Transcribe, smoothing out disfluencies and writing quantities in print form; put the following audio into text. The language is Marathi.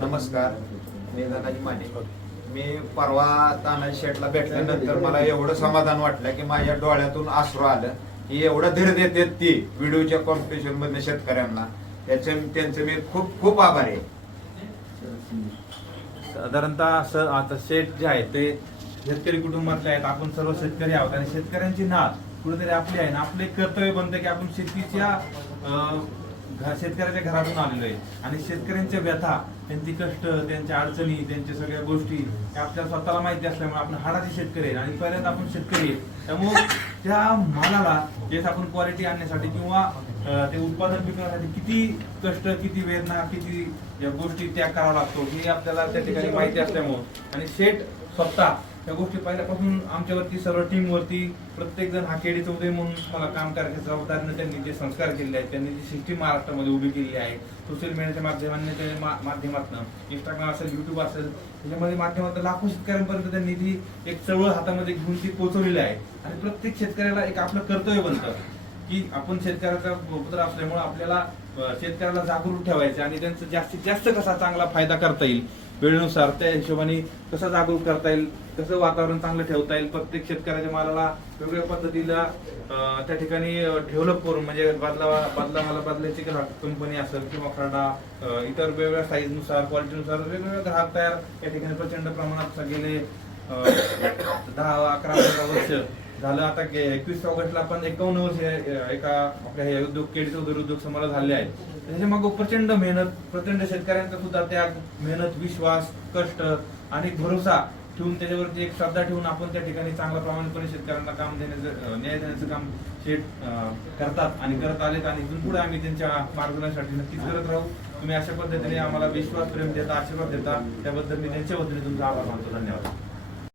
नमस्कार, मी धनाजी माने. मी परवा तानाजी शेठला भेटल्यानंतर मला एवढं समाधान वाटलं की माझ्या डोळ्यातून अश्रू आलं की एवढं धीर देतात ती व्हिडिओच्या कॉम्पिटिशन मध्ये शेतकऱ्यांना. त्यांचं मी खूप खूप आभारी आहे. साधारणतः असं आता शेठ जे आहे ते शेतकरी कुटुंबातले आहेत. आपण सर्व शेतकरी आहोत आणि शेतकऱ्यांची नाळ कुठेतरी आपली आहे ना. आपलं एक कर्तव्य बनतं की आपण शेतीच्या शेतकऱ्याच्या घरातून आलेलो आहे आणि शेतकऱ्यांच्या व्यथा, त्यांची कष्ट, त्यांच्या अडचणी, त्यांच्या सगळ्या गोष्टी आपल्याला स्वतःला माहिती असल्यामुळे आपण हाडाचे शेतकरी आहे आणि पहिल्यांदा आपण शेतकरी आहे. त्यामुळे त्या मालाला जे आपण क्वालिटी आणण्यासाठी किंवा ते उत्पादन पिकवण्यासाठी किती कष्ट, किती वेदना, किती गोष्टी त्याग करावा लागतो हे आपल्याला त्या ठिकाणी माहिती असल्यामुळे आणि शेठ स्वतः त्या गोष्टी पहिल्यापासून आमच्यावरती सर्व टीमवरती प्रत्येक जण हा केडीचा उदय म्हणून मला काम करायच्या जबाबदारीने त्यांनी जे संस्कार केले आहेत, त्यांनी जी सिस्टीम महाराष्ट्रामध्ये उभी केली आहे, सोशल मीडियाच्या माध्यमातून इंस्टाग्राम असेल, युट्यूब असेल, त्याच्यामध्ये माध्यमातून लाखो शेतकऱ्यांपर्यंत त्यांनी ती एक चळवळ हातामध्ये घेऊन ती पोहोचवलेली आहे. आणि प्रत्येक शेतकऱ्याला एक आपलं कर्तव्य बनतं की आपण शेतकऱ्याचा पुत्र असल्यामुळे आपल्याला शेतकऱ्याला जागरूक ठेवायचं आणि त्यांचा जास्तीत जास्त कसा चांगला फायदा करता येईल, वेळेनुसार त्या हिशोबाने कसं जागरूक करता येईल, कसं वातावरण चांगलं ठेवता येईल, प्रत्येक शेतकऱ्याच्या मालाला वेगवेगळ्या पद्धतीला त्या ठिकाणी डेव्हलप करून म्हणजे मला बदलायची कंपनी असेल किंवा खरडा इतर वेगवेगळ्या साईजनुसार, क्वालिटीनुसार वेगवेगळे ग्राहक तयार या ठिकाणी प्रचंड प्रमाणात गेले 10-11 वर्ष झालं. आता 21 ऑगस्टला आपण 51 वर्ष एका आपल्या हे उद्योग केडीचे उद्योग समारोह झाले आहेत. त्याच्या मागे प्रचंड मेहनत, प्रचंड शेतकऱ्यांचा सुद्धा त्याग, मेहनत, विश्वास, कष्ट आणि भरोसा ठेवून त्याच्यावरती एक श्रद्धा ठेवून आपण त्या ठिकाणी चांगल्या प्रामाणिकपणे शेतकऱ्यांना काम देण्याचं, न्याय देण्याचं काम शेठ करतात आणि करत आलेत आणि इथून पुढे आम्ही त्यांच्या मार्गदर्शनासाठी नक्कीच करत राहू. तुम्ही अशा पद्धतीने आम्हाला विश्वास, प्रेम देता, आशीर्वाद देता, त्याबद्दल मी त्यांच्या वतीने तुमचा आभार मानतो. धन्यवाद.